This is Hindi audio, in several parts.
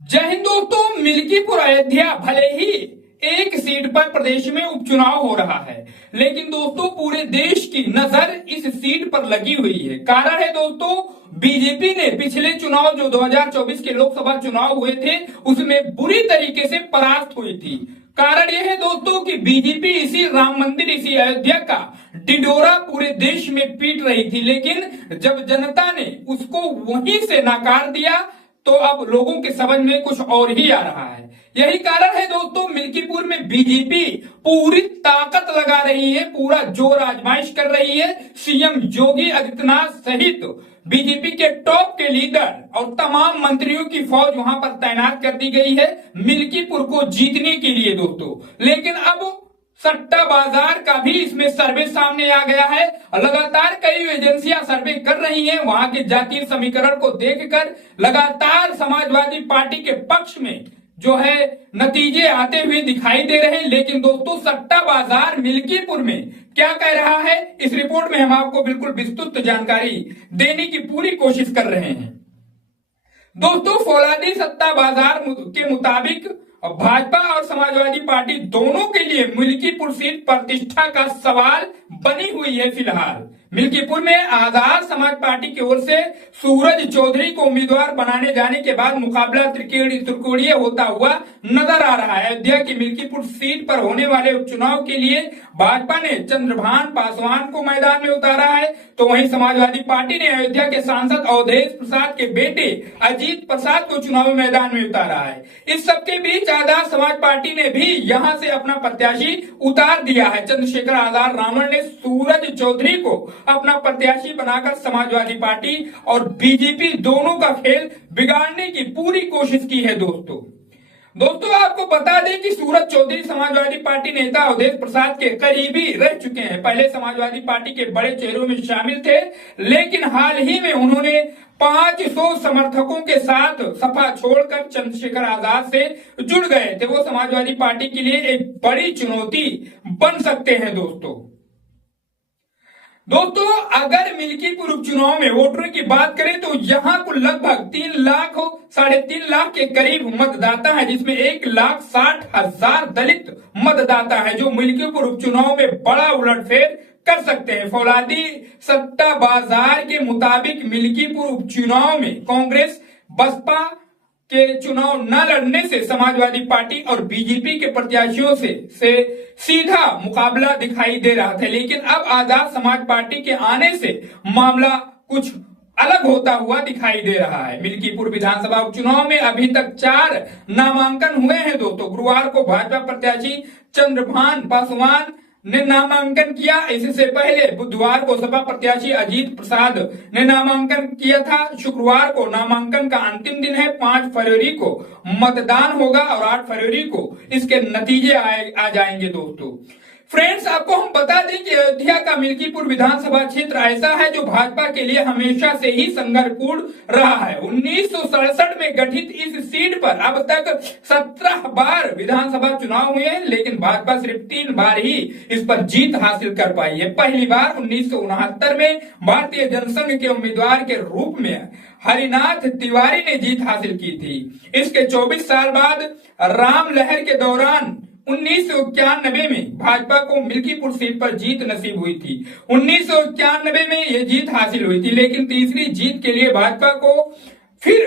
जय हिंद दोस्तों। मिल्कीपुर अयोध्या भले ही एक सीट पर प्रदेश में उपचुनाव हो रहा है, लेकिन दोस्तों पूरे देश की नजर इस सीट पर लगी हुई है। कारण है दोस्तों, बीजेपी ने पिछले चुनाव जो 2024 के लोकसभा चुनाव हुए थे उसमें बुरी तरीके से परास्त हुई थी। कारण यह है दोस्तों कि बीजेपी इसी राम मंदिर, इसी अयोध्या का डिंडोरा पूरे देश में पीट रही थी, लेकिन जब जनता ने उसको वहीं से नकार दिया तो अब लोगों के समझ में कुछ और ही आ रहा है। यही कारण है दोस्तों, मिल्कीपुर में बीजेपी पूरी ताकत लगा रही है, पूरा जोर आजमाइश कर रही है। सीएम योगी आदित्यनाथ सहित बीजेपी के टॉप के लीडर और तमाम मंत्रियों की फौज वहां पर तैनात कर दी गई है मिल्कीपुर को जीतने के लिए दोस्तों। लेकिन अब सट्टा बाजार का भी इसमें सर्वे सामने आ गया है। लगातार कई एजेंसियां सर्वे कर रही हैं, वहां के जातीय समीकरण को देखकर लगातार समाजवादी पार्टी के पक्ष में जो है नतीजे आते हुए दिखाई दे रहे हैं। लेकिन दोस्तों सट्टा बाजार मिल्कीपुर में क्या कह रहा है, इस रिपोर्ट में हम आपको बिल्कुल विस्तृत जानकारी देने की पूरी कोशिश कर रहे हैं। दोस्तों फौलादी सट्टा बाजार के मुताबिक भाजपा और समाजवादी पार्टी दोनों के लिए मिल्कीपुर सीट प्रतिष्ठा का सवाल बनी हुई है। फिलहाल मिल्कीपुर में आजाद समाज पार्टी की ओर से सूरज चौधरी को उम्मीदवार बनाने जाने के बाद मुकाबला त्रिकोणीय होता हुआ नजर आ रहा है। अयोध्या की मिल्कीपुर सीट पर होने वाले उपचुनाव के लिए भाजपा ने चंद्रभान पासवान को मैदान में उतारा है, तो वहीं समाजवादी पार्टी ने अयोध्या के सांसद अवधेश प्रसाद के बेटे अजीत प्रसाद को चुनावी मैदान में उतारा है। इस सबके बीच आजाद समाज पार्टी ने भी यहां से अपना प्रत्याशी उतार दिया है। चंद्रशेखर आजाद रावण ने सूरज चौधरी को अपना प्रत्याशी बनाकर समाजवादी पार्टी और बीजेपी दोनों का खेल बिगाड़ने की पूरी कोशिश की है। दोस्तों आपको बता दें कि सूरज चौधरी समाजवादी पार्टी नेता अवधेश प्रसाद के करीबी रह चुके हैं। पहले समाजवादी पार्टी के बड़े चेहरों में शामिल थे, लेकिन हाल ही में उन्होंने 500 समर्थकों के साथ सपा छोड़कर चंद्रशेखर आजाद से जुड़ गए थे। वो समाजवादी पार्टी के लिए एक बड़ी चुनौती बन सकते हैं। दोस्तों अगर मिल्कीपुर उपचुनाव में वोटरों की बात करें तो यहाँ कुल लगभग 3 लाख 3.5 लाख के करीब मतदाता है, जिसमें 1,60,000 दलित मतदाता है, जो मिल्कीपुर उपचुनाव में बड़ा उलटफेर कर सकते हैं। फौलादी सट्टा बाजार के मुताबिक मिल्कीपुर उपचुनाव में कांग्रेस बसपा के चुनाव न लड़ने से समाजवादी पार्टी और बीजेपी के प्रत्याशियों से सीधा मुकाबला दिखाई दे रहा था, लेकिन अब आजाद समाज पार्टी के आने से मामला कुछ अलग होता हुआ दिखाई दे रहा है। मिल्कीपुर विधानसभा उपचुनाव में अभी तक 4 नामांकन हुए हैं। दोस्तों गुरुवार को भाजपा प्रत्याशी चंद्रभान पासवान ने नामांकन किया। इससे पहले बुधवार को सपा प्रत्याशी अजीत प्रसाद ने नामांकन किया था। शुक्रवार को नामांकन का अंतिम दिन है। 5 फरवरी को मतदान होगा और 8 फरवरी को इसके नतीजे आ जाएंगे। दोस्तों फ्रेंड्स आपको हम बता दें कि अयोध्या का मिल्कीपुर विधानसभा क्षेत्र ऐसा है जो भाजपा के लिए हमेशा से ही संघर्षपूर्ण रहा है। 1967 में गठित इस सीट पर अब तक 17 बार विधानसभा चुनाव हुए हैं, लेकिन भाजपा सिर्फ 3 बार ही इस पर जीत हासिल कर पाई है। पहली बार 1969 में भारतीय जनसंघ के उम्मीदवार के रूप में हरिनाथ तिवारी ने जीत हासिल की थी। इसके 24 साल बाद राम लहर के दौरान 1991 में भाजपा को मिल्कीपुर सीट पर जीत नसीब हुई थी। 1991 में यह जीत हासिल हुई थी, लेकिन तीसरी जीत के लिए भाजपा को फिर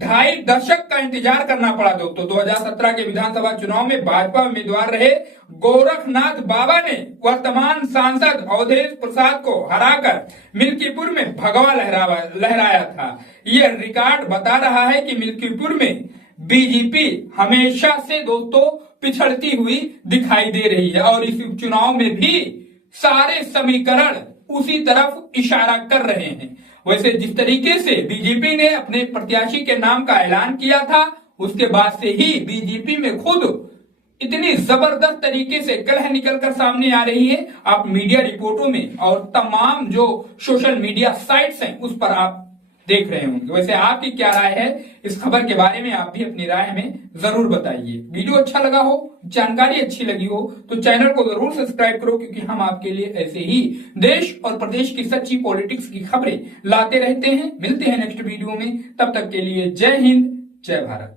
2.5 दशक का इंतजार करना पड़ा। दोस्तों 2017 के विधानसभा चुनाव में भाजपा उम्मीदवार रहे गोरखनाथ बाबा ने वर्तमान सांसद अवधेश प्रसाद को हराकर मिल्कीपुर में भगवा लहराया था। यह रिकॉर्ड बता रहा है कि मिल्कीपुर में बीजेपी हमेशा से दोस्तों पिछड़ती हुई दिखाई दे रही है और इस उपचुनाव में भी सारे समीकरण उसी तरफ इशारा कर रहे हैं। वैसे जिस तरीके से बीजेपी ने अपने प्रत्याशी के नाम का ऐलान किया था, उसके बाद से ही बीजेपी में खुद इतनी जबरदस्त तरीके से कलह निकलकर सामने आ रही है। आप मीडिया रिपोर्टों में और तमाम जो सोशल मीडिया साइट्स हैं उस पर आप देख रहे होंगे। वैसे आपकी क्या राय है इस खबर के बारे में, आप भी अपनी राय हमें जरूर बताइए। वीडियो अच्छा लगा हो, जानकारी अच्छी लगी हो तो चैनल को जरूर सब्सक्राइब करो, क्योंकि हम आपके लिए ऐसे ही देश और प्रदेश की सच्ची पॉलिटिक्स की खबरें लाते रहते हैं। मिलते हैं नेक्स्ट वीडियो में, तब तक के लिए जय हिंद, जय भारत।